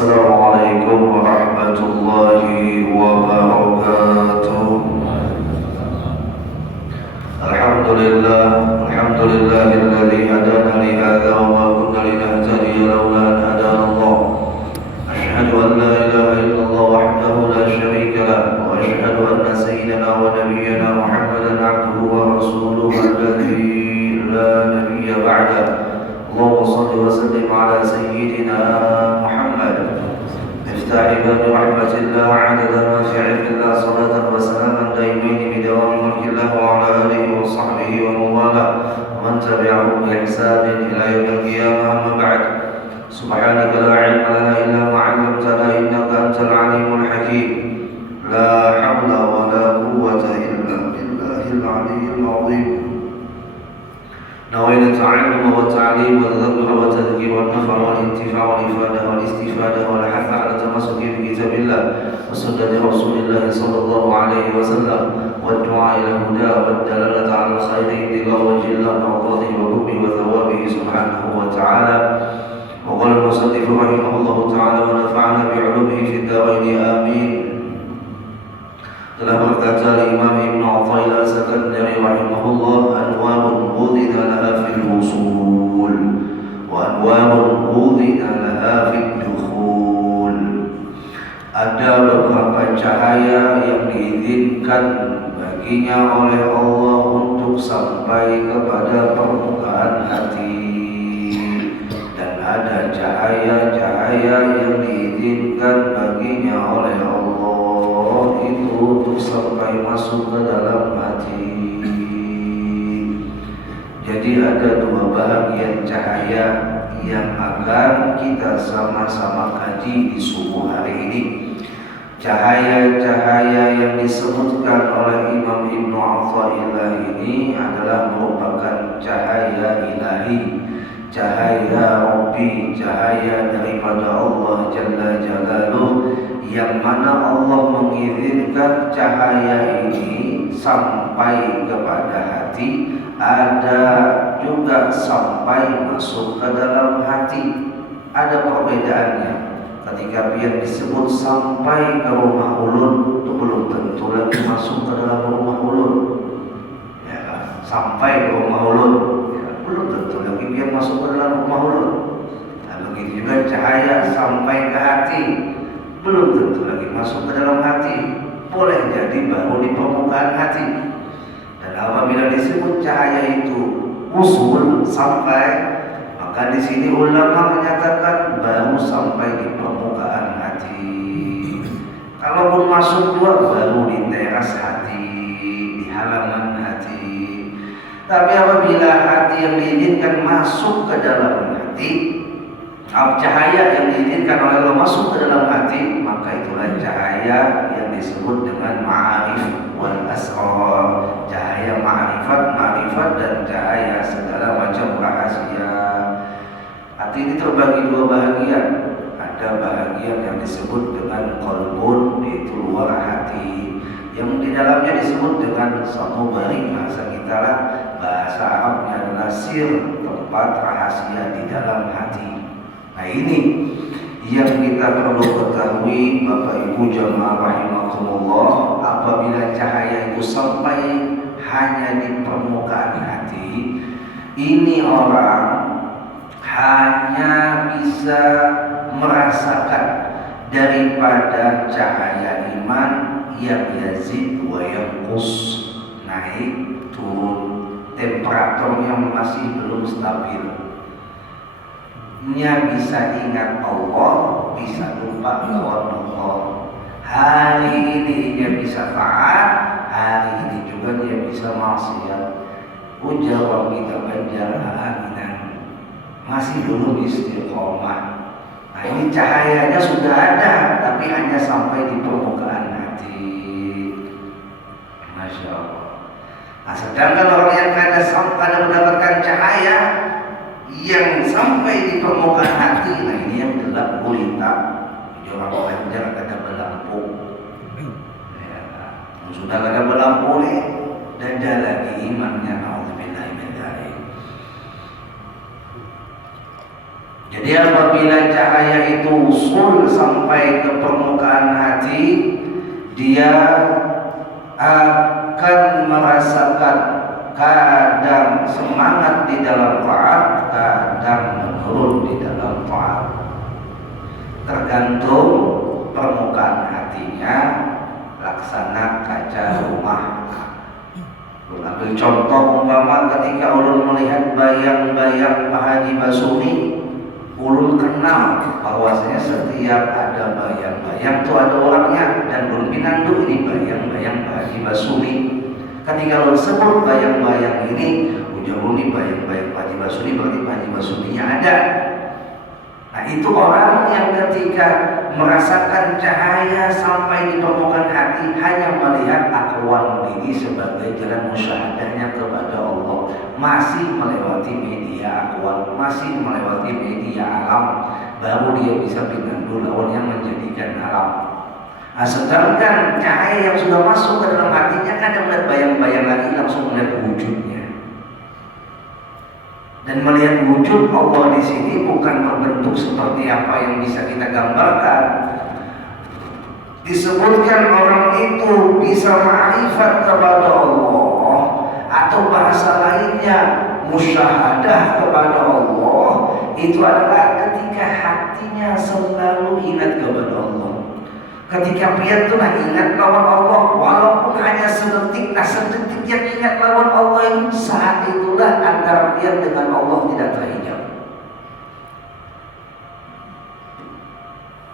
Assalamualaikum warahmatullahi wabarakatuh. Alhamdulillah, alhamdulillahilladzi hadana li hadza wa ma kunna linahtadiya laula an hadana Allah. Asyhadu an la ilaha illallah wahdahu la syarika lah wa asyhadu anna sayyidana wa nabiyyana Muhammadan abduhu wa rasuluhu alladzi la nabiyya ba'da. Allahumma shalli wa sallim ala sayyidina Muhammad مفتاح باب رحمة الله عدد ما في علم الله صلاة وسلاما دائمين بدوام ملك الله وعلى آله وصحبه ومن والاه ومن تبعهم بإحسان إلى يوم القيامة أما بعد سبحانك لا علم لنا إلا ما علمتنا إنك أنت العليم الحكيم لا حول ولا قوة إلا بالله العلي العظيم نوينا التعلم والتعليم والذكر والتذكير والنفع والانتفاع والإفادة والاستفادة والحث على التمسك بكتاب الله وسنة رسول الله صلى الله عليه وسلم والدعاء إلى الهدى والدلالة على الخير ابتغاء وجه الله مرضاته وحبه وثوابه سبحانه وتعالى. وقال المصنف رحمه الله تعالى ونفعنا بعلومه في الدارين آمين. Telah berkata Imam Ibn Athaillah As-Sakandari rahimahullah, anwarun udhina laha fil usul wa anwarun udhina laha fil dukhul. Ada beberapa cahaya yang diizinkan baginya oleh Allah untuk sampai kepada permukaan hati, dan ada cahaya-cahaya yang diizinkan baginya oleh Allah itu untuk sampai masuk ke dalam hati. Jadi ada dua bahagian cahaya yang akan kita sama-sama kaji di subuh hari ini. Cahaya-cahaya yang disebutkan oleh Imam Ibn Athaillah ini adalah merupakan cahaya ilahi, cahaya Rabbi, cahaya daripada Allah Jalla Jalaluh, yang mana Allah mengizinkan cahaya ini sampai kepada hati, ada juga sampai masuk ke dalam hati. Ada perbedaannya. Ketika yang disebut sampai ke rumah ulun, itu belum tentu lagi masuk ke dalam rumah ulun. Ya kan? Sampai ke rumah ulun, ya, belum tentu lagi biar masuk ke dalam rumah ulun. Nah, begitu juga cahaya sampai ke hati, belum tentu lagi masuk ke dalam hati, boleh jadi baru di permukaan hati. Dan apabila disebut cahaya itu usul sampai, maka di sini ulama menyatakan baru sampai di permukaan hati. Kalaupun masuk dua, baru di teras hati, di halaman hati. Tapi apabila hati yang diizinkan masuk ke dalam hati, cahaya yang diizinkan oleh Allah masuk ke dalam hati, maka itulah cahaya yang disebut dengan ma'arif wal asrar, cahaya ma'rifat dan cahaya segala macam rahasia. Hati ini terbagi dua bahagian. Ada bahagian yang disebut dengan qalbun, yaitu luar hati, yang di dalamnya disebut dengan sanubari, bahasa kita lah, bahasa Arabnya adalah sir, tempat rahasia di dalam hati. Nah, ini yang kita perlu ketahui Bapak Ibu jamaah rahimakumullah. Apabila cahaya itu sampai hanya di permukaan hati, ini orang hanya bisa merasakan daripada cahaya iman yang yazid wa yanqus, naik turun, temperaturnya masih belum stabil. Nya bisa ingat Allah, bisa lupa lawan Allah. Hari ini dia bisa taat, hari ini juga dia bisa maksiat. Ujar kita banjar aminan, masih belum istiqomah. Nah, ini cahayanya sudah ada, tapi hanya sampai di permukaan hati. Masya Allah. Nah, sedangkan orang yang ada mendapatkan cahaya yang sampai di permukaan hati, nah ini yang gelap gulita. Orang jangan ada belampu. Ya, sudah ada belampu nih, dan ada lagi imannya. Alhamdulillah. Jadi apabila cahaya itu usul sampai ke permukaan hati, dia akan merasakan kadang semangat di dalam taat, kadang menurun di dalam taat. Tergantung permukaan hatinya, laksana kaca rumah. Ambil contoh umpama ketika ulun melihat bayang-bayang Pak Haji Basumi, ulun kenal bahwasanya setiap ada bayang-bayang itu ada orangnya, dan ulun pinandu ini bayang-bayang Pak Haji Basumi. Ketika ulun sebut bayang-bayang ini, ujar ini bayang-bayang Pak Haji Basumi, berarti Pak Haji Basuminya ada. Nah itu orang yang ketika merasakan cahaya sampai di permukaan hati hanya melihat akwal ini sebagai jalan musyahadahnya kepada Allah, masih melewati media akwal, masih melewati media alam, baru dia bisa pinandu lawan yang menjadikan alam. Nah, sedangkan cahaya yang sudah masuk ke dalam hatinya kadang melihat bayang-bayang lagi, langsung melihat wujudnya. Dan melihat wujud Allah di sini bukan berbentuk seperti apa yang bisa kita gambarkan. Disebutkan orang itu bisa ma'rifat kepada Allah, atau bahasa lainnya musyahadah kepada Allah, itu adalah ketika hatinya selalu ingat kepada Allah. Ketika dia telah ingat lawan Allah, walaupun hanya sedetik, sedetik yang ingat lawan Allah itu, saat itulah antara dia dengan Allah tidak terhijab.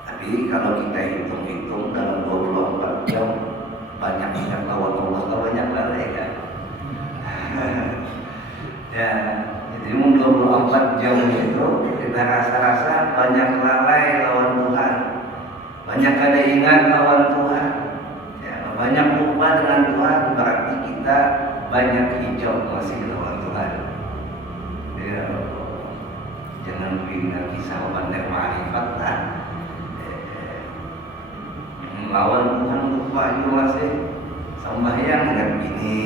Tapi kalau kita hitung-hitung dalam 24 jam, banyak ingat lawan Allah, banyak lalai kan? Ya, jadi 24 jam itu kita rasa-rasa banyak lalai lawan Tuhan. Banyak ada ingat lawan Tuhan, ya, banyak lupa dengan Tuhan, berarti kita banyak hijau masih lawan Tuhan. Ya, jangan bikin kisah bandar ma'rifat lah. Lawan Tuhan lupa itu masih sembahyang ingat bini,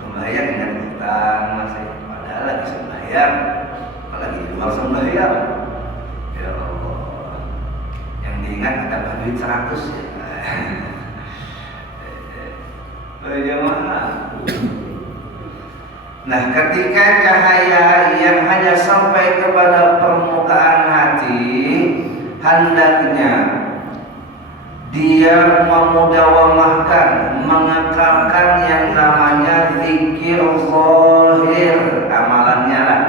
sembahyang ingat hutang masih, padahal lagi sembahyang, apalagi di luar sembahyang. Ya Allah, yang diingat ada duit 100 ya. Jemaah. Nah, ketika cahaya yang hanya sampai kepada permukaan hati, hendaknya dia memudawamahkan, mengekalkan yang namanya zikir zahir, amalannya lah.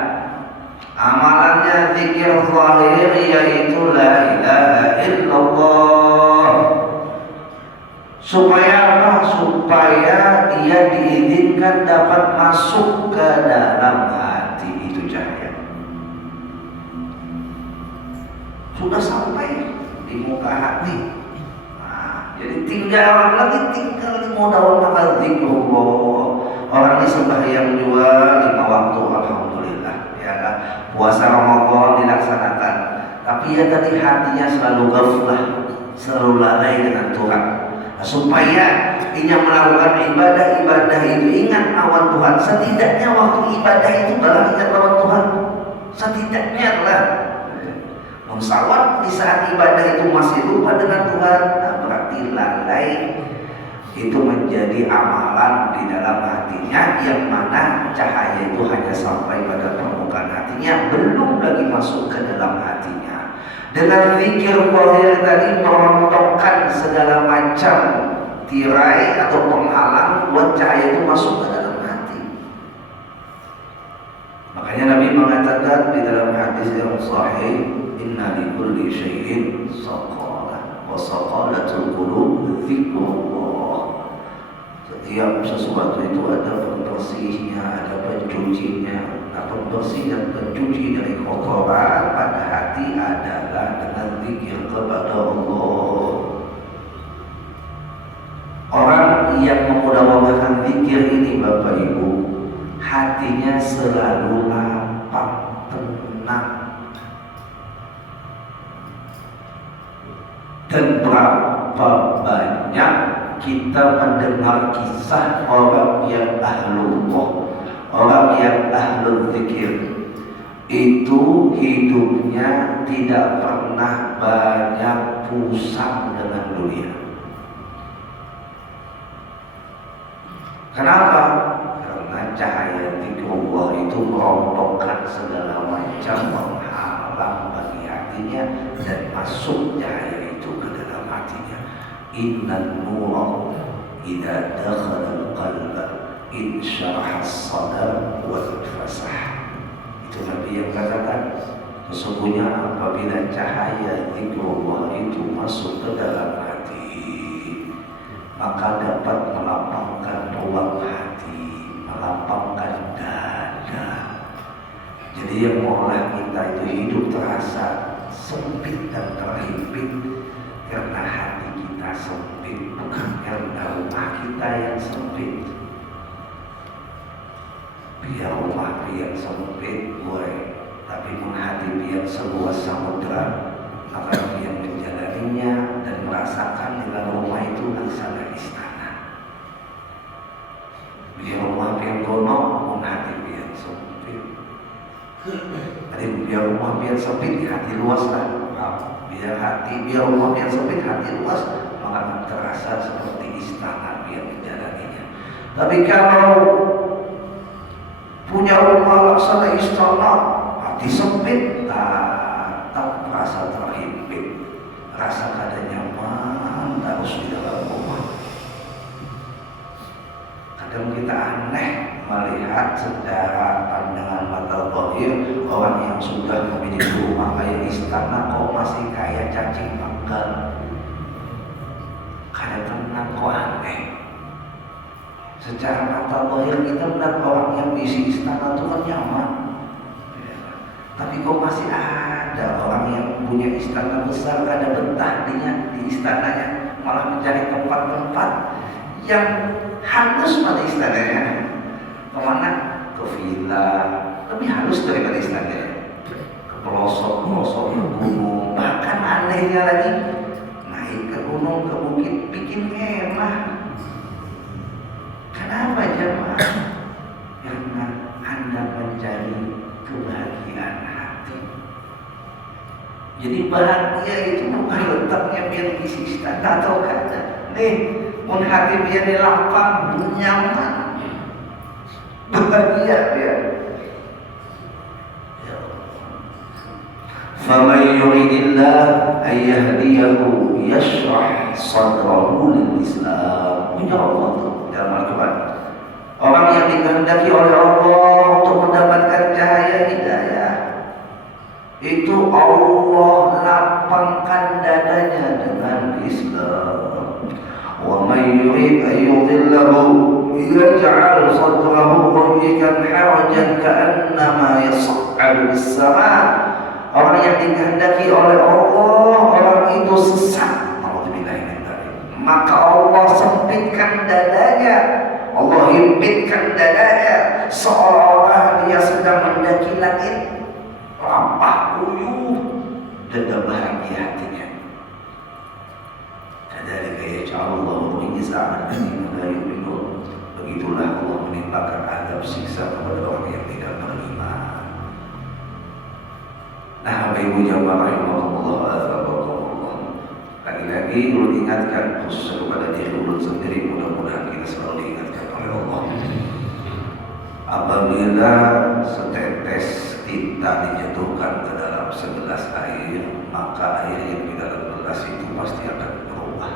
Amalannya zikir zahir, yaitu la ilaha illallah. Supaya apa? Supaya dia diizinkan dapat masuk ke dalam hati itu cahaya. Sudah sampai di muka hati. Jadi tinggal di modal makan zikrullah. Orang ini sembahyang juga 5 waktu, alhamdulillah, ya kan. Puasa Ramadan dilaksanakan, tapi ya tadi hatinya selalu ghaflah, selalu lalai dengan Tuhan. Nah, supaya ia melakukan ibadah itu ingat lawan Tuhan. Setidaknya waktu ibadah itu baru ingat lawan Tuhan. Setidaknya lah. Mensawat di saat ibadah itu masih lupa dengan Tuhan, nah berarti lalai itu menjadi amalan di dalam hatinya, yang mana cahaya itu hanya sampai pada permukaan hatinya, belum lagi masuk ke dalam hatinya. Dengan zikir zahir tadi merontokkan segala macam tirai atau penghalang buat cahaya itu masuk ke dalam hati. Makanya Nabi mengatakan di dalam hadis yang sahih, inna likulli syai'in saqalah wa saqalatul qulub dzikrullah. Setiap sesuatu itu ada pembersihnya, ada pencucinya. Nah, pembersih dan pencuci dari kotoran pada hati adalah dengan zikir kepada Allah. Orang yang memudawamahkan zikir ini, Bapak Ibu, hatinya selalu lapang, tenang. Dan berapa banyak kita mendengar kisah orang yang ahlullah, orang yang ahlul zikir, itu hidupnya tidak pernah banyak pusing dengan dunia. Kenapa? Karena cahaya zikrullah itu merontokkan segala macam menghalang bagi hatinya dan masuk cahaya itu ke dalam hatinya. Innan nura idza dakhala al-qalba insyaraha as-sadr wal fasah. Itu Nabi yang katakan, sesungguhnya apabila cahaya zikrullah itu masuk ke dalam hati, maka dapat melapangkan ruang hati, melapangkan dada. Jadi yang mengolah kita itu hidup terasa sempit dan terhimpit karena hati kita sempit, bukan karena rumah kita yang sempit. Biar rumah yang sempit, tapi menghadapi yang seluas samudra, maka dia menjalaninya dan merasakan dengan rumah itu laksana istana. Biar rumah yang gonok, menghadapi yang sempit. Jadi biar rumah yang sempit, hati luas lah. Biar rumah yang sempit, hati luas, maka terasa seperti istana biar menjalaninya. Tapi kalau punya rumah laksana istana, hati sempit, tetap rasa terhimpit, rasa kada nyaman harus di dalam rumah. Kadang kita aneh melihat secara pandangan mata zahir orang yang sudah memiliki rumah kayak istana kok masih kayak cacing pangkal. Kada tenang, kok aneh. Secara mata zahir kita melihat orang yang isi istana itu kan nyaman, tapi kok masih ada orang yang punya istana besar ada betah di istananya, malah mencari tempat-tempat yang halus pada istananya. Kemana? Ke villa, lebih halus daripada istananya, ke pelosok-pelosok gunung, bahkan anehnya lagi naik ke gunung, ke bukit, bikin kemah. Kenapa jemaah? Karena Anda mencari kebahagiaan hati. Jadi bahagia itu bukan letaknya biar isi istana atau kata nih, mun hati biar lapang, nyaman, bahagia biar. فَمَنْ يُرِدِ اللَّهُ أَنْ يَهْدِيَهُ يَشْرَحْ صَدْرَهُ لِلْإِسْلَامِ. Punya Allah dalam Al-Quran. Orang yang dikehendaki oleh Allah untuk mendapatkan cahaya hidayah, itu Allah lapangkan dadanya dengan Islam. وَمَنْ يُرِدْ أَنْ يُضِلَّهُ يَجْعَلْ صَدْرَهُ ضَيِّقًا حَرَجًا كَأَنَّمَا يَصَّعَّدُ فِي السَّمَاءِ. Orang yang dikehendaki oleh Allah, orang itu sesat. Maka Allah sempitkan dadanya, Allah himpitkan dadanya, seolah-olah dia sedang mendaki langit, lampah puyuh, dan bahagia hatinya. Kadzalika yaj'alullahu rijza 'alal ladzina la yu'minun. Begitulah Allah menimpakan azab siksa kepada orang yang tidak beriman. Nah, Ibu jamaah rahimahullah, lagi-lagi perlu diingatkan khusus kepada diri ulun sendiri, mudah-mudahan kita selalu diingatkan oleh Allah. Apabila setetes tinta dijatuhkan ke dalam segelas air, maka air yang di dalam gelas itu pasti akan berubah.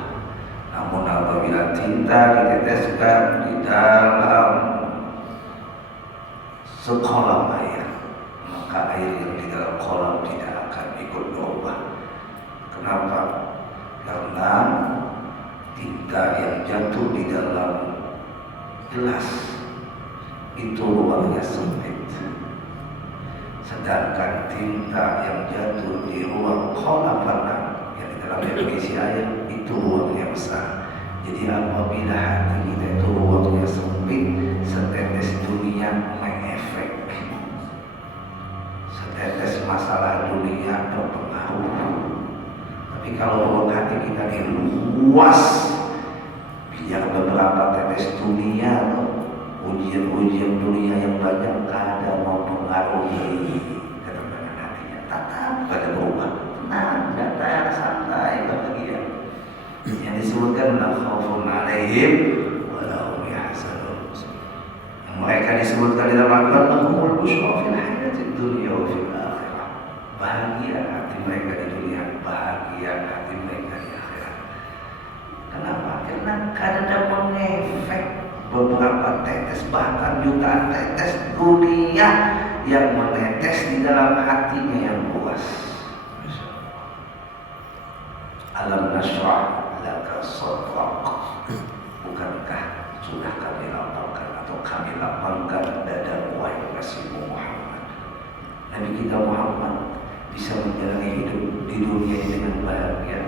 Namun apabila tinta diteteskan di dalam sekolam air, maka air yang di dalam kolam tidak akan ikut berubah. Kenapa? Karena tinta yang jatuh di dalam gelas itu ruangnya sempit, sedangkan tinta yang jatuh di ruang kolam renang yang di dalamnya berisi air itu ruangnya besar. Jadi apabila hati kita itu ruangnya sempit, setetes dunia mengefek, setetes masalah dunia berpengaruh. Tapi kalau ruang hati kita luas, biar beberapa tetes dunia, ujian-ujian dunia yang banyak kada mempengaruhi la khaufun 'alaihim wa la hum yahzanun. Mereka disebutkan di dalam Al-Quran lahumul busyra fil hayatid dunya wa fil akhirah. Bahagia hati mereka di dunia, bahagia hati mereka di akhirat. Kenapa? Karena kadang mengefek beberapa tetes, bahkan jutaan tetes dunia yang menetes di dalam hatinya yang luas. Alam nashrah laka sadrak. Bukankah sudah kami lapangkan atau kami lapangkan dadamu wahai Rasul Muhammad. Nabi kita Muhammad bisa menjalani hidup di dunia ini dengan bahagia.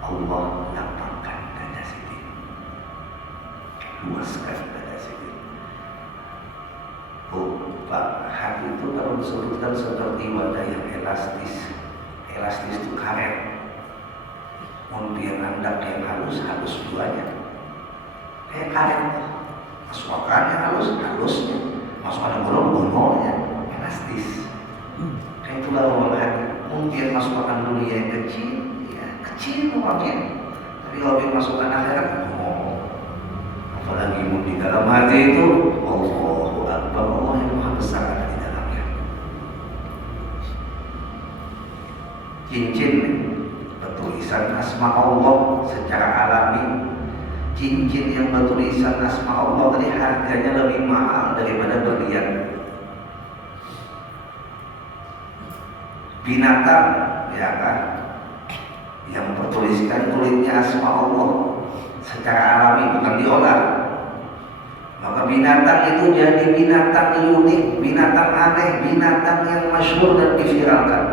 Allah lapangkan dada Siti, luaskan dada Siti. Oh Pak, hati itu kalau disebutkan seperti wadah yang elastis. Elastis itu karet. Kemudian handak yang halus, halus duanya. Kayak karet. Masukannya halus, halusnya. Masukannya bolong-bolongnya. Elastis. Kayak itulah ruang hati. Mungkin masukan dunia yang kecil, ya kecil ruangnya. Tapi kalau masukkan akhirat, apalagi di dalam hati itu, Allahu Akbar, Allah yang maha besar ada di dalamnya. Cincin bertulisan asma Allah secara alami. Cincin yang bertulisan asma Allah tadi harganya lebih mahal daripada berlian. Binatang, ya kan, yang bertuliskan kulitnya asma Allah secara alami, bukan diolah. Maka binatang itu jadi binatang unik, binatang aneh, binatang yang masyhur dan diviralkan.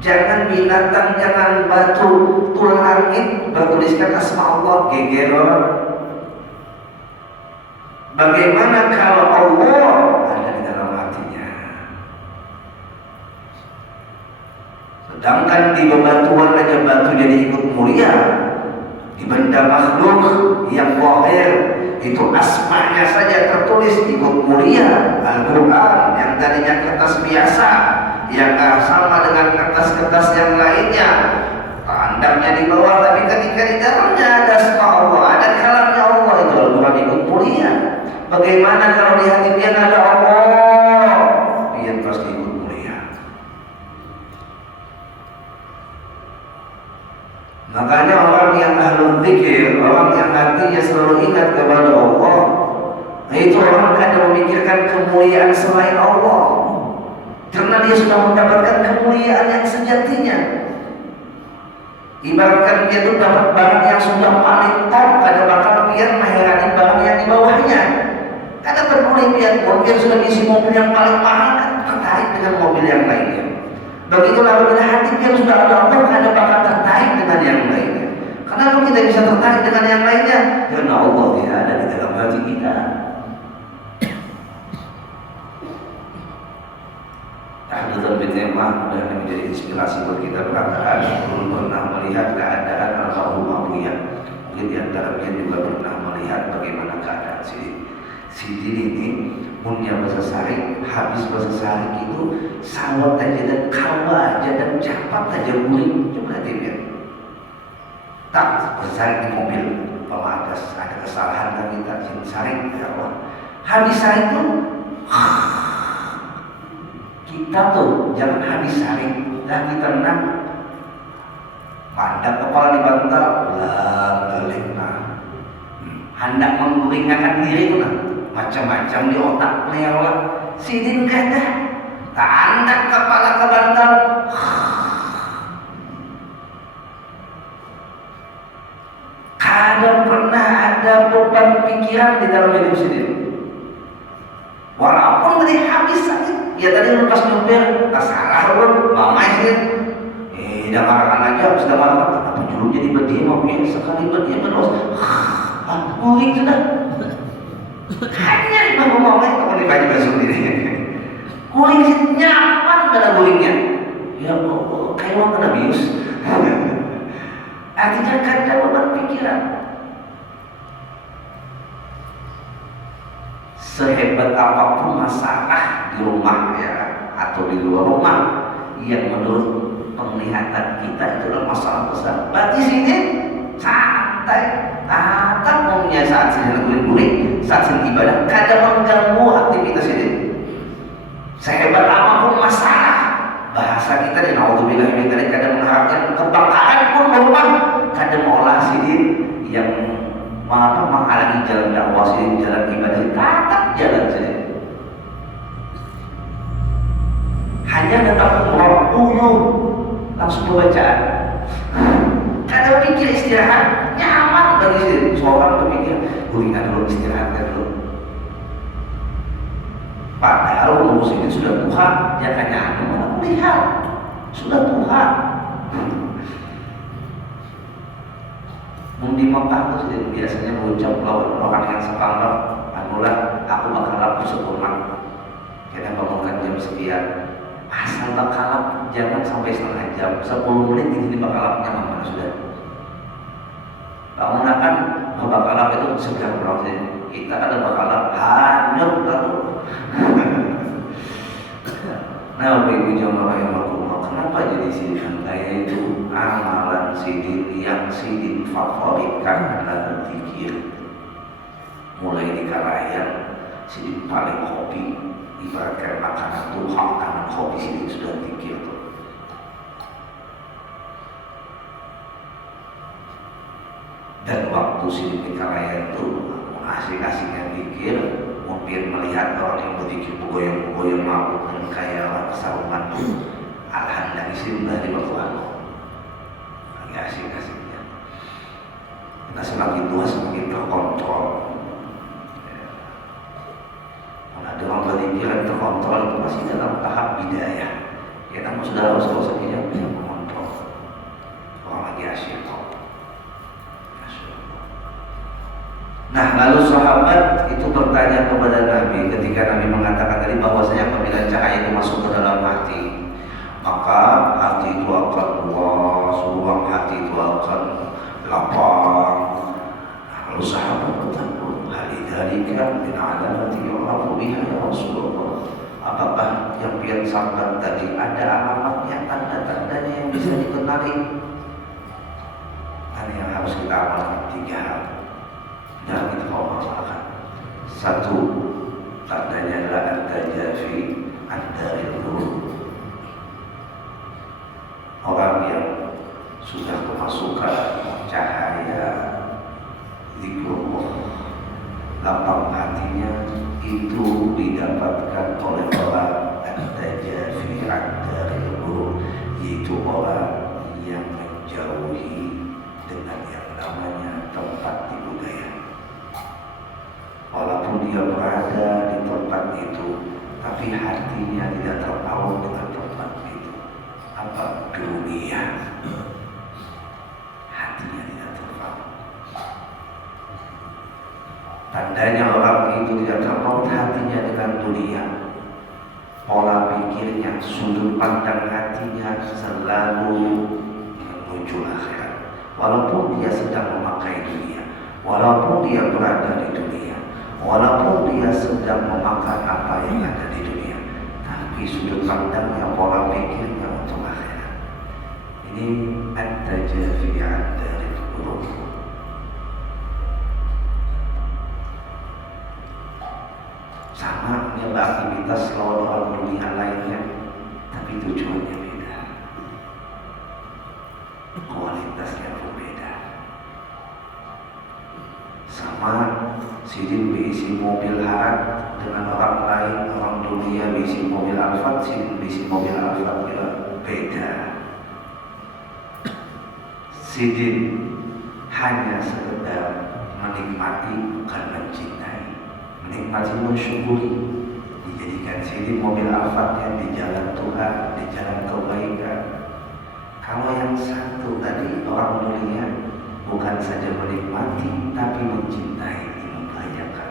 Jangan binatang, jangan batu, langit bertuliskan asma Allah, geger orang. Bagaimana kalau Allah ada di dalam hatinya? Sedangkan di bebatuan aja batu jadi ikut mulia. Di benda makhluk yang zahir itu asmanya saja tertulis ikut mulia. Al-Quran yang tadinya kertas biasa, yang sama dengan kertas-kertas yang lainnya, tandanya di bawah, tapi ketika di dalamnya ada asma Allah, ada kalamnya Allah, itu Al-Quran ikut mulia. Bagaimana kalau di hati dia ada Allah? Dia pasti ikut mulia. Makanya orang yang ahlul dzikir, orang yang hatinya selalu ingat kepada Allah, itu orang kadang memikirkan kemuliaan selain Allah. Karena dia sudah mendapatkan kemuliaan yang sejatinya. Ibaratkan dia itu dapat barang yang sudah paling top, kada bakal biar mengherani barang yang di bawahnya. Kada peduli dia sudah isi mobil yang paling mahal, kan tertarik dengan mobil yang lainnya. Begitulah bila hati dia sudah ada Allah, kada bakal tertarik dengan yang lainnya. Kenapa kita bisa tertarik dengan yang lainnya? Karena Allah tidak ada di dalam hati kita. Tahdudzul bin Ni'mah dan menjadi inspirasi buat kita perkataan belum pernah melihat keadaan almarhum Abu Yan. Mungkin di antara kalian juga pernah melihat bagaimana keadaan Sidin ini. Punya bahasa Sarik, habis bahasa Sarik itu sawat aja dan kawa aja dan capat aja guling. Coba lihat. Tak bersarik di mobil, kalau ada kesalahan kan kita saring ya Allah. Habis saring tuh kita tuh jangan habis saring, dah kita menang. Pandang kepala di bantal, hendak menggulingakan diri tuh nah. Macam-macam di otak melewat. Sidin kada tanda kepala ke bantal. Kada pernah ada beban pikiran di dalam hidup Sidin. Walaupun tadi habis sakit, ya tadi lepas nyopir, tak salah pun, mamai Sidin. Dah marahkan aja, sudah marahkan. Apa julu jadi berdiam, sekali berdiam terus. Guring sudah. Hanya Imam Muhammad kalau dibaca bahasa sendiri. Guring sih nyaman pada guringnya. Ya Allah, kayak orang kena bius. Artinya kan beban pikiran. Sehebat apapun masalah di rumah ya atau di luar rumah yang menurut penglihatan kita itu adalah masalah besar. Berarti sini santai, tatap umumnya saat sedang kulit-kulit, saat sedang ibadah, kadang mengganggu aktivitas ini. Sehebat apapun masalah, bahasa kita di naudzubillah min dzalik kadang mengharapkan kebakaran pun berubah, kadang mengolah sidin yang menghalangi jalan dakwah sidin, jalan ibadah, tatap jalan sidin. Hanya datang umroh, uyuh, langsung bacaan. Kadang pikir istirahat, nyaman bagi sidin. Seorang berpikir, ingat dulu istirahatkan dulu. Padahal umur sidin sudah tua, dia hanya melihat sudah tua. Di Mekah itu biasanya mengucap lawan orang yang sepakat, anulah aku bakal laku sempurna. Kita bangunkan jam sekian. Asal bakalap jangan sampai setengah jam, 10 menit di sini bakalapnya mana sudah. Bangunakan bakalap itu segera proses. Kita ada bakalap hanyut lalu. Nah, Ibu jamaah yang berkumah, kenapa jadi sidin? Kayak itu amalan sidin yang sidin favoritkan adalah zikir. Mulai di kalayan sidin paling hobi, ibaratkan makanan Tuhan karena hobi sidin sudah zikir. Dan waktu sidin di kalayan itu asik-asiknya zikir. Mungkin melihat orang yang berzikir bergoyang-goyang mabuk dan kayak orang kesauman, alhamdulillah sudah di Allah. Lagi asik-asiknya. Kita semakin tua semakin terkontrol. Kalau ada orang berzikir yang terkontrol itu masih dalam tahap bidayah. Ya namun sudah harus bisa mengontrol. Orang lagi asyik kok. Nah, lalu sahabat itu bertanya kepada Nabi ketika Nabi mengatakan tadi bahwasanya apabila cahaya itu masuk ke dalam hati, maka hati itu akan luas, ruang hati itu akan lapang. Lalu sahabat bertanya, "Halidzalika min alamati yu'rafu biha ya Rasulullah?" Apakah yang pian sahabat tadi ada alamatnya, tanda-tandanya yang bisa dikenali? Dan yang harus kita amalkan 3 hal. Jangan kita masalahkan. 1, tandanya adalah at-tajafi an-daril qulub. Orang yang sudah kemasukan cahaya zikrullah, lapang hatinya itu didapatkan oleh orang at-tajafi an-daril qulub, yaitu orang yang menjauhi dengan yang namanya tempat budaya. Walaupun dia berada di tempat itu, tapi hatinya tidak terpaut dengan tempat itu. Apa? Dunia. Hatinya tidak terpaut. Tandanya orang itu tidak terpaut hatinya dengan dunia. Pola pikirnya, sudut pandang hatinya selalu menuju akhirat. Walaupun dia sedang memakai dunia, walaupun dia berada di dunia, walaupun dia sedang memakan apa yang ada di dunia, tapi sudut pandangnya, pola pikirnya untuk akhirat. Ini at-tajafi an-daril qulub. Sama dia beraktivitas lawan orang dunia lainnya, tapi tujuannya beda, kualitasnya berbeda. Sama sidin berisi mobil harat dengan orang lain, orang dunia berisi mobil Alphard, sidin berisi mobil Alphard beda. Sidin hanya sekedar menikmati, bukan mencintai. Menikmati, mensyukuri. Dijadikan sidin mobil Alphard yang di jalan Tuhan, di jalan kebaikan. Kalau yang satu tadi orang dunia bukan saja menikmati, tapi mencintai, dimuliakan.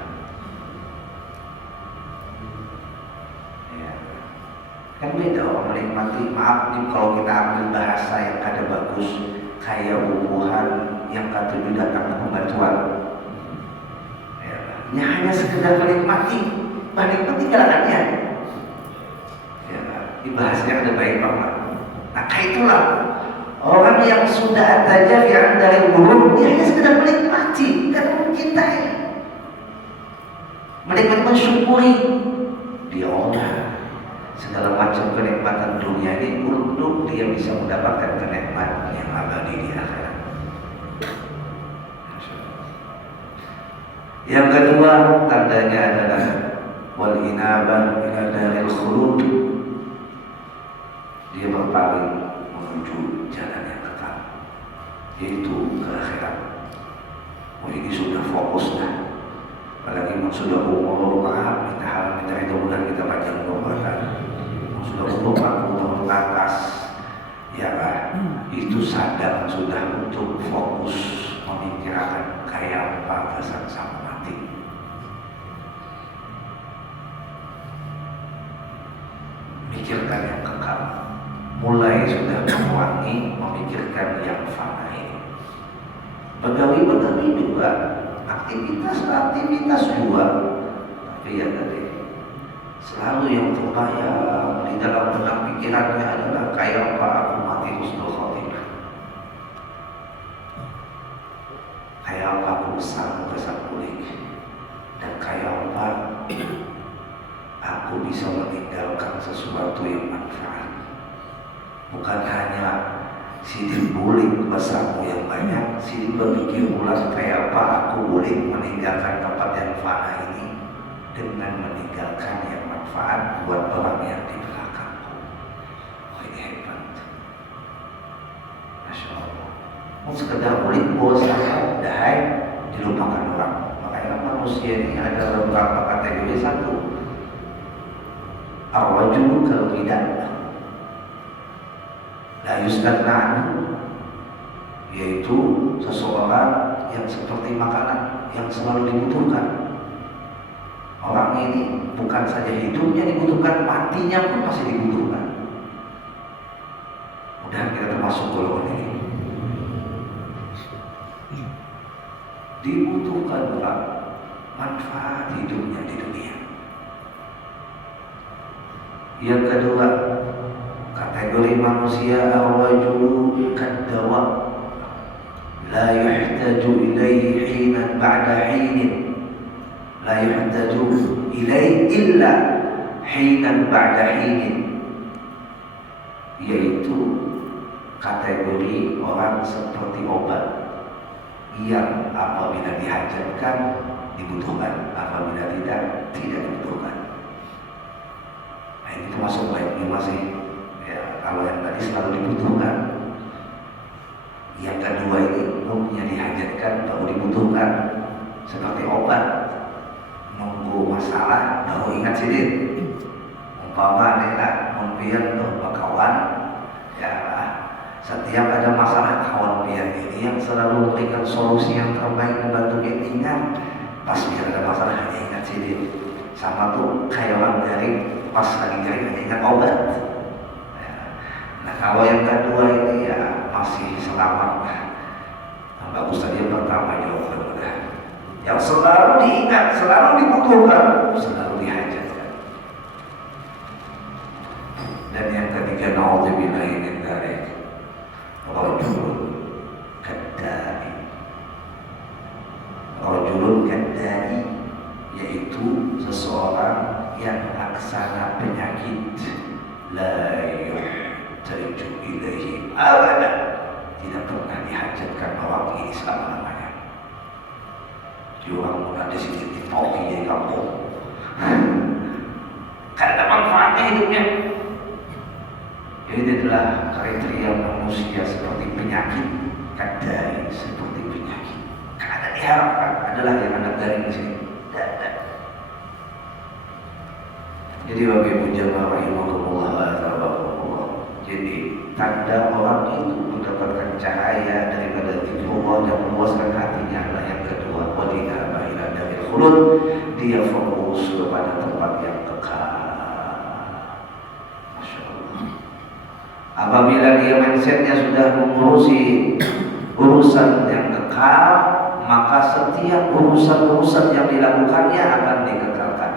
Ya. Kan beda orang menikmati. Maaf nih kalau kita ambil bahasa yang kada bagus, kayak bubuhan yang katanya datang pembantuan. Ya, hanya sekedar menikmati, menikmati galakannya. Ya, di bahasanya ada baik banget. Maka itulah orang yang sudah tajafi dari guru, dia hanya sekedar menikmati, karena mencintai, menikmati, mensyukuri. Dia segala macam kenikmatan dunia ini untuk dia bisa mendapatkan kenikmatan yang abadi di akhirat. Yang kedua tandanya adalah wal inabah ila daril khulud. Dia berpaling menuju jalan yang kekal, yaitu ke akhirat. Ini sudah fokus dah. Apalagi sudah umur minta hal minta itu bulan kita panjang umur kan. Sudah umur 40 tahun ke atas, ya kan? Itu sadar sudah untuk fokus memikirkan kayak apa kesan sama mati. Mikirkan yang kekal. Mulai sudah mewangi memikirkan yang fana ini. Pegawai juga, aktivitas juga. Tapi ya tadi selalu yang terbayang di dalam benak pikirannya adalah kayak apa aku mati husnul khotimah, kayak apa aku besar besar kulit, dan kayak apa aku bisa meninggalkan sesuatu yang manfaat. Bukan hanya sidik bulik besarmu yang banyak, sidik berpikir ulang kayak apa aku boleh meninggalkan tempat yang fana ini dengan meninggalkan yang manfaat buat orang yang di belakangku. Oh, ini hebat. Masya Allah. Mau sekedar bulik bosan, dahai dilupakan orang. Makanya manusia ini ada beberapa kategori. Satu, ar-rajulu kal-ghidha la yustagna anhu, yaitu seseorang yang seperti makanan yang selalu dibutuhkan. Orang ini bukan saja hidupnya dibutuhkan, matinya pun masih dibutuhkan. Mudah kita termasuk golongan ini. Dibutuhkan orang, manfaat hidupnya di dunia. Yang kedua, kategori manusia ar-rajulu kad-dawa la yuhtaju ilaihi hinan ba'da hinin, la yuhtaju ilaihi illa hinan ba'da hinin, yaitu kategori orang seperti obat yang apabila dihajatkan dibutuhkan, apabila tidak dibutuhkan. Nah, ini termasuk baiknya masih. Kalau yang tadi selalu dibutuhkan, yang kedua ini umumnya dihajatkan baru dibutuhkan, seperti obat. Nunggu masalah baru ingat sidin. Umpama nena mumpian kawan, ya setiap ada masalah kawan pian ini yang selalu memberikan solusi yang terbaik membantu dia ingat. Pas biar ada masalah hanya ingat sidin. Sama tuh kayak orang garing, pas lagi garing hanya ingat obat. Nah, kalau yang kedua ini ya masih selamat. Nah, bagus tadi yang pertama jawabannya. Yang selalu diingat, selalu dibutuhkan, selalu dihajatkan. Dan yang ketiga, naudzubillahi min dzalik, rajulun kadda'i. Rajulun kadda'i, yaitu seseorang yang laksana penyakit, la yuhtaju ilaihi abadan, tidak pernah dihajatkan orang ini selama-lamanya. Orang pun ada sedikit dipauki dari kampung, karena ada manfaatnya hidupnya. Jadi adalah kriteria manusia seperti penyakit, kadang seperti penyakit. Karena diharapkan adalah yang anak dari di sini. Jadi bagi ibu jamaah rahimahullah, jadi tanda orang itu mendapatkan cahaya daripada zikrullah dan memuaskan hatinya adalah yang kedua, wadina ila daril khulud, dia fokus kepada tempat yang kekal. Masya Allah. Apabila dia mindsetnya sudah mengurusi urusan yang kekal, maka setiap urusan-urusan yang dilakukannya akan dikekalkan,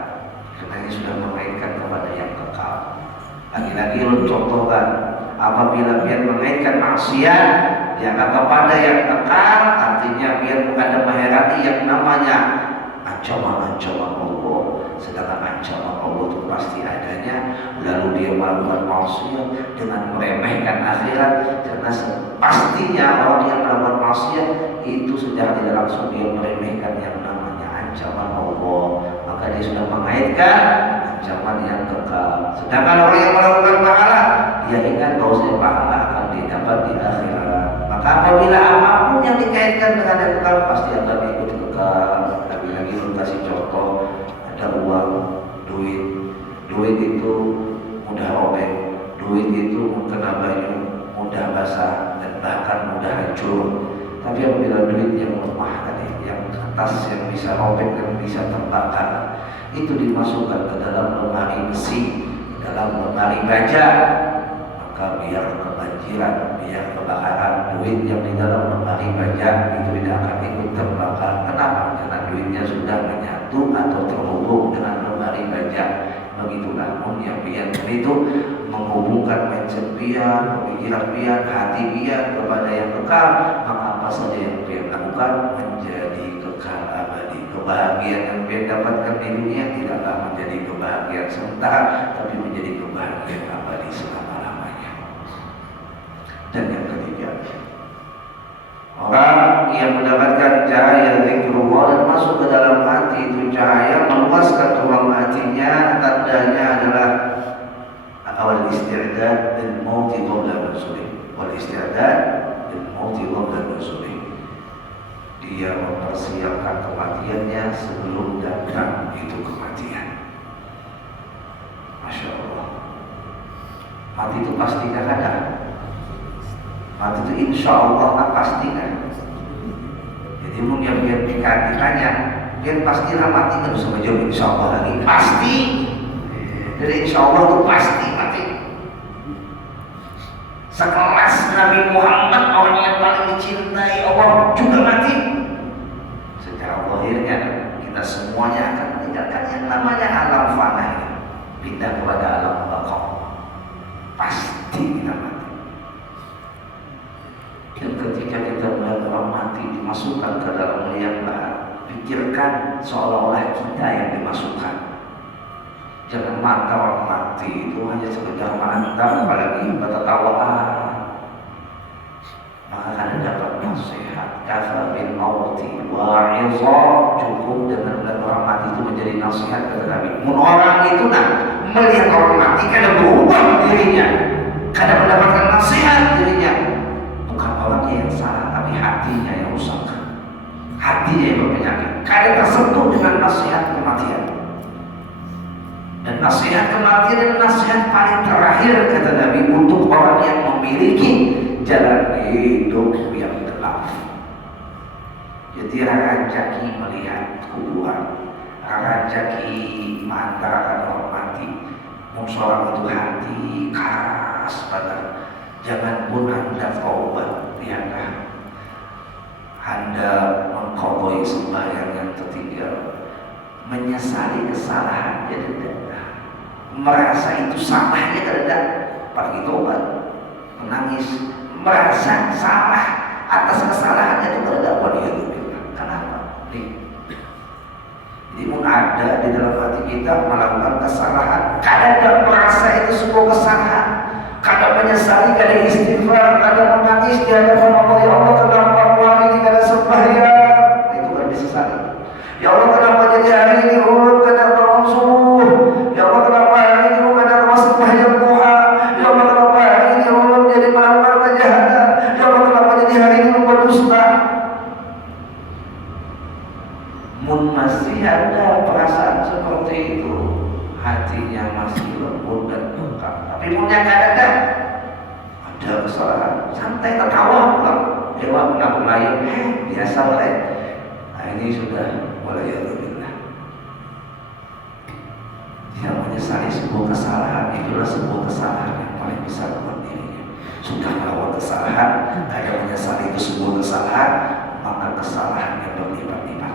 karena dia sudah memainkan kepada yang kekal. Lagi-lagi contohkan, Apabila pian mengaitkan maksiat yang kepada yang kekal, artinya pian bukan mengherati yang namanya ancaman-ancaman Allah. Sedangkan ancaman Allah itu pasti adanya. Lalu dia melakukan maksiat dengan meremehkan akhirat, karena pastinya orang yang melakukan maksiat itu secara tidak langsung dia meremehkan yang namanya ancaman Allah. Maka dia sudah mengaitkan ancaman yang kekal. Sedangkan orang yang melakukan pahala, dia ingat bahwa pahala akan didapat di akhirat. Maka apabila apapun yang dikaitkan dengan yang kekal, pasti akan ikut kekal. Lagi kasih contoh, ada uang, duit itu mudah robek, duit itu kena banyu, mudah basah, dan bahkan mudah hancur. Tapi apabila duit yang lemah tadi, yang atas yang bisa robek dan bisa terbakar, itu dimasukkan ke dalam lemari besi, dalam lemari baja, maka biar kebanjiran, biar kebakaran, duit yang di dalam lemari baja itu tidak akan ikut terbakar. Kenapa? Karena duitnya sudah menyatu atau terhubung dengan lemari baja. Begitulah yang pian itu menghubungkan mindset pian, pemikiran pian, hati pian kepada yang kekal, maka apa saja yang pian lakukan menjadi kekal abadi. Kebahagiaan yang pian dapatkan di dunia tidaklah menjadi kebahagiaan sementara, tapi menjadi kebahagiaan abadi selama-lamanya. Dan yang ketiga, orang yang mendapatkan cahaya zikrullah dan masuk ke dalam hati, itu cahaya meluaskan ruang hatinya, tandanya adalah awal isti'dad dan mauti qabla nuzulih. Wal isti'dad dan mauti qabla nuzulih. Dia mempersiapkan kematiannya sebelum datang itu kematian. Masya Allah. Mati itu pasti kan ada. Mati itu insya Allah tak pasti kan. Jadi mungkin biar ditanya, biar pastilah mati kan bisa menjawab insya Allah lagi pasti. Jadi insya Allah itu pasti mati. Sekelas Nabi Muhammad, orang yang paling dicintai Allah, juga mati. Secara lahirnya kita semuanya akan meninggalkan yang namanya alam fana ini, pindah kepada alam baqa. Pasti kita mati. Dan ketika kita melihat orang mati dimasukkan ke dalam liang lahat, pikirkan seolah-olah kita yang dimasukkan. Jangan mata orang mati itu hanya sekedar menantang, apalagi bertertawaan. Maka akan dapat nasihat. Kafa bil mauti wa'izah, cukup dengan melihat orang mati itu menjadi nasihat kata Nabi. Orang itu melihat orang mati kadang berubah dirinya, kadang mendapatkan nasihat dirinya. Bukan orangnya yang salah, tapi hatinya yang rusak, hatinya yang berpenyakit, kadang tersentuh dengan nasihat kematian. Dan nasihat kematian dan nasihat paling terakhir kata Nabi untuk orang yang memiliki jalan hidup yang gelap. Jadi rancaki melihat kuburan, rancaki mengantarkan orang mati. Seorang itu hati keras banget. Jangan pun Anda taubat, lihatlah Anda mengqadai sembahyang yang tertinggal, menyesali kesalahan ya tidak, merasa itu salahnya tidak, pergi taubat, menangis, merasa salah atas kesalahannya itu tidak, waliyadzubillah. Kenapa? Jadi pun ada di dalam hati kita melakukan kesalahan, kadang merasa itu sebuah kesalahan, kadang menyesali, kadang istighfar, kadang menangis di hadapan Allah. Ya Allah, kenapa hari ini kadang sembahyang? Itu kan disesali. Ya Allah, kenapa jadi hari ini ulun kadang bangun subuh? Ya Allah, kenapa hari ini ulun kadang sembahyang duha? Ya Allah, kenapa hari ini ulun jadi melakukan kejahatan? Ya Allah, kenapa jadi hari ini ulun berdusta? Mun masih ada perasaan seperti itu, hatinya masih lembut dan peka. Tapi punya kadang ada kesalahan, santai tertawa pulang. Jawab nggak lain, biasa oleh. Nah ini sudah waliyadzubillah. Dia menyesali sebuah kesalahan, itulah sebuah kesalahan yang paling besar buat dirinya. Sudah melakukan kesalahan, kadang menyesali itu sebuah kesalahan, maka kesalahan yang berlipat-lipat.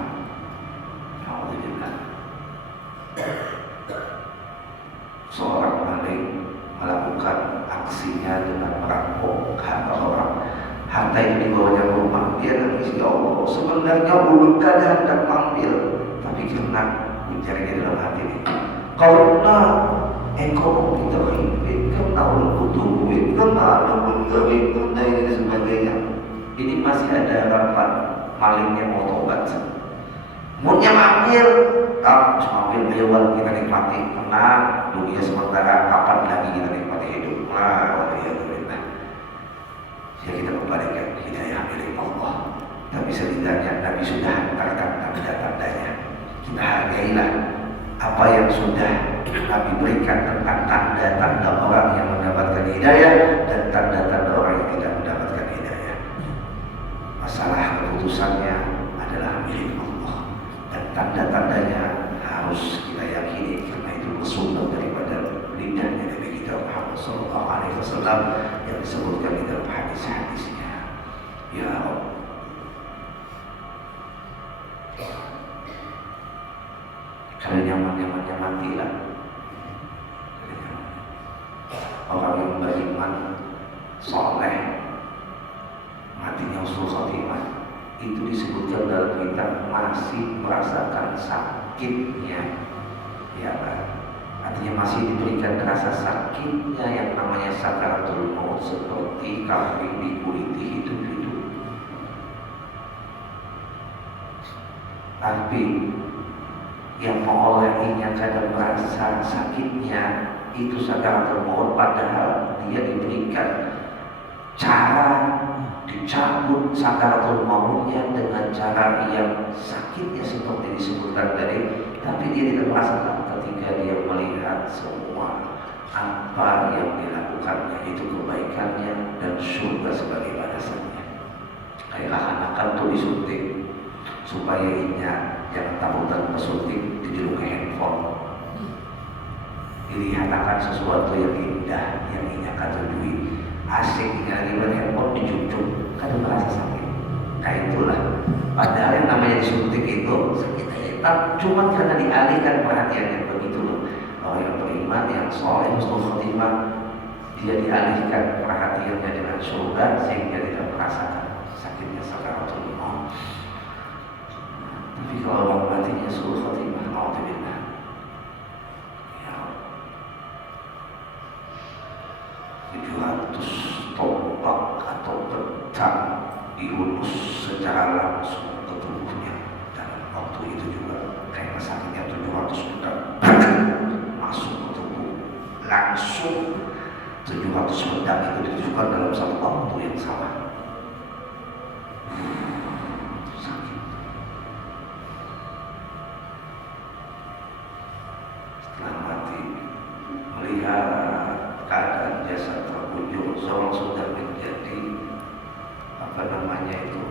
Seorang maling melakukan aksinya dengan merampok harta orang. Harta itu dibawanya rumah, dia nangis, ya Allah, sebenarnya ulun kada hendak ambil, tapi karena mencari dalam hati ini, karena ekonomi terhimpit, karena ulun butuh duit, karena ada mengerik, karena ini sebagainya. Ini masih ada harapan malingnya mau tobat. Maunya ambil, tak ambil hewan kita nikmati, tenang, dunia sementara, kapan lagi kita nikmati hidup? Alhamdulillah. Ya kita kembalikan hidayah milik Allah. Tapi setidaknya Nabi sudah hantarkan tanda-tandanya. Kita hargailah apa yang sudah Nabi berikan tentang tanda-tanda orang yang mendapatkan hidayah dan tanda-tanda orang yang tidak mendapatkan hidayah. Masalah keputusannya adalah milik Allah dan tanda-tandanya harus kita yakini, karena itu bersumber daripada lidahnya Nabi kita Muhammad SAW yang disebutkan di dalam hadis-hadisnya. Ya Allah, kalau nyaman-nyamannya matilah. Orang yang beriman, soleh, matinya usul khotimah, itu disebutkan dalam kitab masih merasakan sakitnya, ya kan? Artinya masih diberikan rasa sakitnya yang namanya sakaratul maut, seperti kambing dikuliti hidup-hidup. Tapi yang mengolehinya kadang merasa sakitnya itu sakaratul maut, padahal dia diberikan cara dicabut sakaratul mautnya dengan cara yang sakitnya seperti disebutkan tadi, tapi dia tidak merasakan ketika dia melihat semua apa yang dilakukannya itu kebaikannya dan surga sebagai balasannya. Kayak anak-anak tuh disuntik supaya inya jangan takutan pesuntik, dijuluk ke handphone, dilihat akan sesuatu yang indah yang inya katujui, asik tinggal di handphone dicucuk, kadang merasa sakit. Kayak itulah. Padahal yang namanya disuntik itu sakit aja, cuma karena dialihkan perhatiannya begitu loh. Orang yang beriman, yang soleh, husnul khotimah, dia dialihkan perhatiannya dengan surga sehingga tidak merasakan sakitnya sakaratul maut. Tapi kalau orang matinya husnul khotimah, alhamdulillah. Ya, 700 tombak atau pedang dihunus secara langsung ke tubuhnya. Dalam waktu itu juga kayak sakitnya 700 pedang masuk ke tubuh langsung. 700 pedang itu ditujukan dalam satu waktu yang sama. Sakit. Setelah mati, melihat keadaan jasad terkujur, seorang sudah menjadi apa namanya itu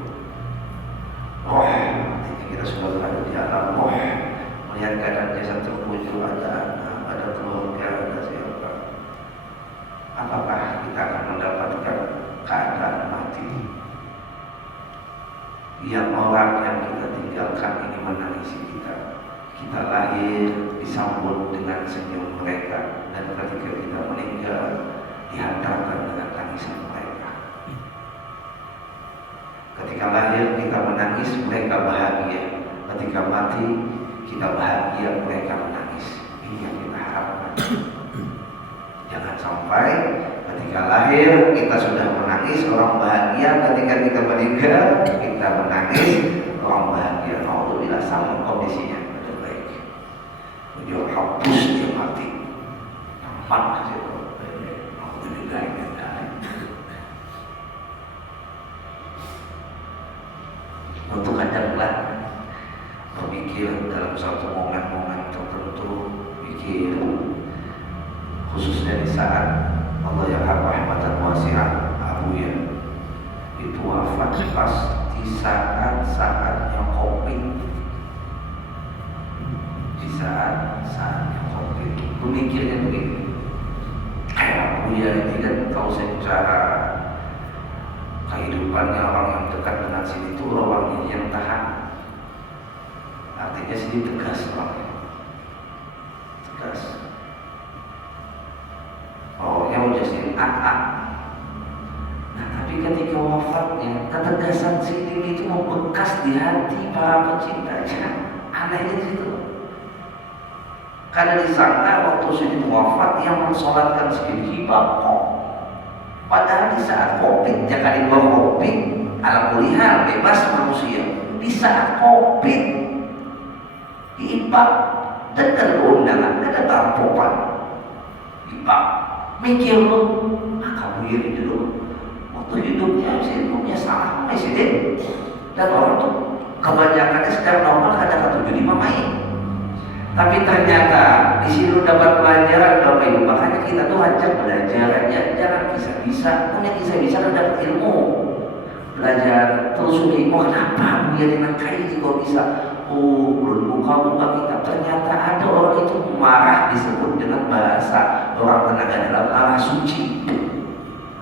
roh, artinya kita sudah berada di alam roh, melihat keadaan jasad terkujur, ada anak, ada keluarga, ada siapa, apakah kita akan mendapatkan keadaan mati yang orang yang kita tinggalkan ini menangisi kita? Kita lahir disambut dengan senyum mereka, dan ketika kita meninggal dihantarkan dengan tangisan mereka. Ketika lahir kita menangis, mereka bahagia. Ketika mati kita bahagia, mereka menangis. Ini yang kita harapkan. Jangan sampai ketika lahir kita sudah menangis, orang bahagia. Ketika kita meninggal kita menangis, orang bahagia. Alhamdulillah, sama kondisinya. Dia hapus, dia mati. Nampak situ. Alhamdulillah. Untuk kadanglah berpikir dalam suatu momen-momen tertentu, pikir khususnya di saat Allah yang rahmatan wasi'ah, Abu ya itu wafat pas di saat-saatnya COVID. Di saat-saatnya COVID, pemikirnya begini, kayak Abu ya ini kan kalau secara kehidupannya orang yang dekat dengan sini itu orangnya yang tahan, artinya sini tegas orangnya, tegas. Oh Nah, tapi ketika wafatnya, ketegasan sidin itu membekas di hati para pencintanya. Anehnya di situ. Karena disangka waktu sidin wafat yang mensolatkan sidin hibah kok. Padahal di saat Covid, jangan di luar Covid, alam kuliah bebas manusia. Di saat Covid, hibah dan undangan, ada tampokan hibah. Mikir lu, kamu iri dulu. Waktu hidupnya sih punya salah presiden dan orang tuh kebanyakannya secara normal ada 75 main. Tapi ternyata di sini dapat pelajaran dalam hidup. Makanya kita tuh ajak belajarannya jangan bisa-bisa. Punya bisa-bisa dan dapat ilmu. Belajar telusuri. Oh kenapa Buya dinangkai kok bisa? Oh belum buka-buka kita. Ternyata ada orang itu marah disebut dengan bahasa orang tenaga dalam marah suci.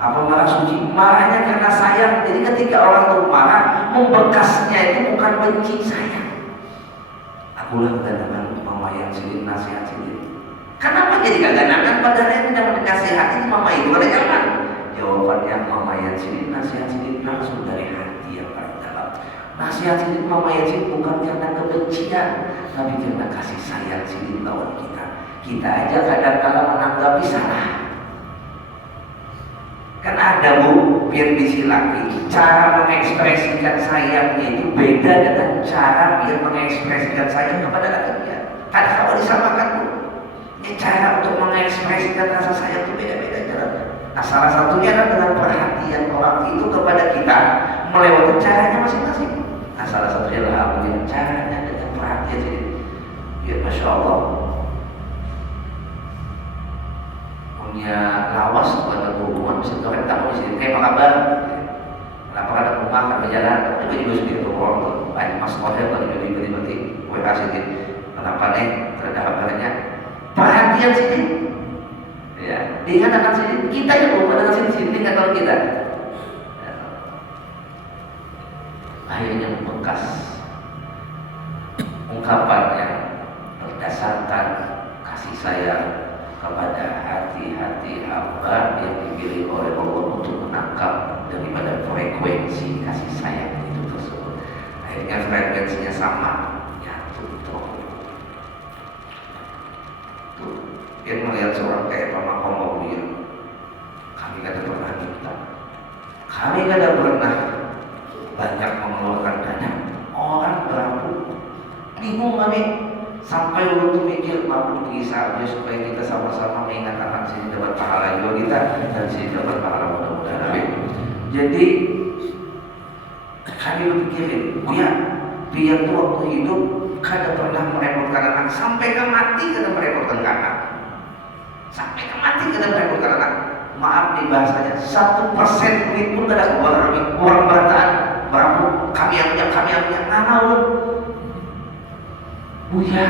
Apa marah suci? Marahnya karena sayang. Jadi ketika orang itu marah, membekasnya itu bukan benci, sayang. Akulah ganangan mama yang sidin, nasihat sidin. Kenapa jadi ganangan? Padahal yang tidak menasihati itu mama itu ada jalan. Jawabannya mama yang sidin, nasihat sidin langsung dari hati yang paling dalam. Nasihat sidin mama yang sidin bukan karena kebencian, tapi karena kasih sayang sidin lawan kita. Kita aja kadang-kala menanggapi salah. Kan ada Bu, biar disilaki cara mengekspresikan sayangnya itu beda dengan cara biar mengekspresikan sayang kepada lakinya. Kan kalau disamakan Bu, ini cara untuk mengekspresikan rasa sayang itu beda-beda jalannya. Nah salah satunya adalah dengan perhatian orang itu kepada kita melewati caranya masing-masing. Nah salah satunya adalah alhamdulillah caranya dengan perhatian jadi, ya Masya Allah. Punya lawas kepada hubungan bisa terkait kamu di sini. Kayak apa kabar? Kenapa ada rumah kan berjalan? Tapi juga sedikit tuh orang tuh banyak mas hotel tadi berarti WA sedikit. Kenapa nih? Terhadap kabarnya perhatian sini. Ya, dia akan sini. Kita yang lupa dengan sini nggak tahu kita. Ya. Akhirnya membekas ungkapannya berdasarkan kasih sayang kepada hati-hati hamba yang dipilih oleh Allah untuk menangkap daripada frekuensi kasih sayang itu tersebut. Akhirnya frekuensinya sama, nyatu tuh. Dia melihat seorang kayak Pak Makom Mobil. Kami kada pernah minta, kami kada pernah banyak mengeluarkan dana. Orang berapa bingung kami. Sampai waktu mikir mampu kisahnya supaya kita sama-sama mengingatkan sini dapat pahala juga kita dan sini dapat pahala mudah-mudahan. Amin. Jadi kami berpikirin, biar tuh waktu hidup kada pernah merepotkan anak sampai ke mati kada merepotkan anak. Sampai ke mati kada merepotkan anak. Maaf nih bahasanya, 1% duit pun kada keluar uang berataan berapa kami yang punya nama lu. Buya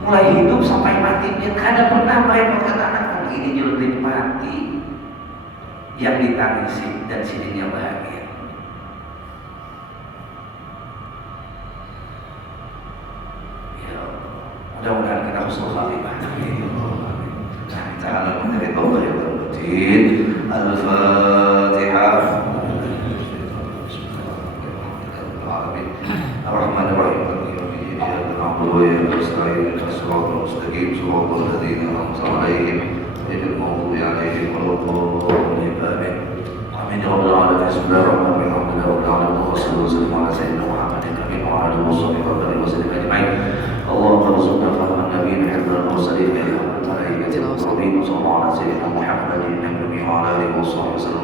mulai hidup sampai mati dia kada pernah merepotkan anak. Ini julid mati yang ditangisi dan sidinnya bahagia. Ya, mudah-mudahan kita husnul khatimah. Nah, kita akan menjadi Allah yang bermutin. Al-Fatihah. Ar-Rahmanir-Rahim. ويستعين الصراط المستقيم صراط الذين أنعمت عليهم غير المغضوب عليهم ولا الضالين آمين. آمين يا رب العالمين. بسم الله الرحمن الرحيم. الحمد لله رب العالمين وصلى الله وسلم على سيدنا محمد الأمين وعلى آله وصحبه وسلم أجمعين. اللهم ارزقنا فهم النبيين حفظ المرسلين بحرمة الملائكة المقربين وصلى الله على سيدنا محمد النبي وعلى آله وصحبه وسلم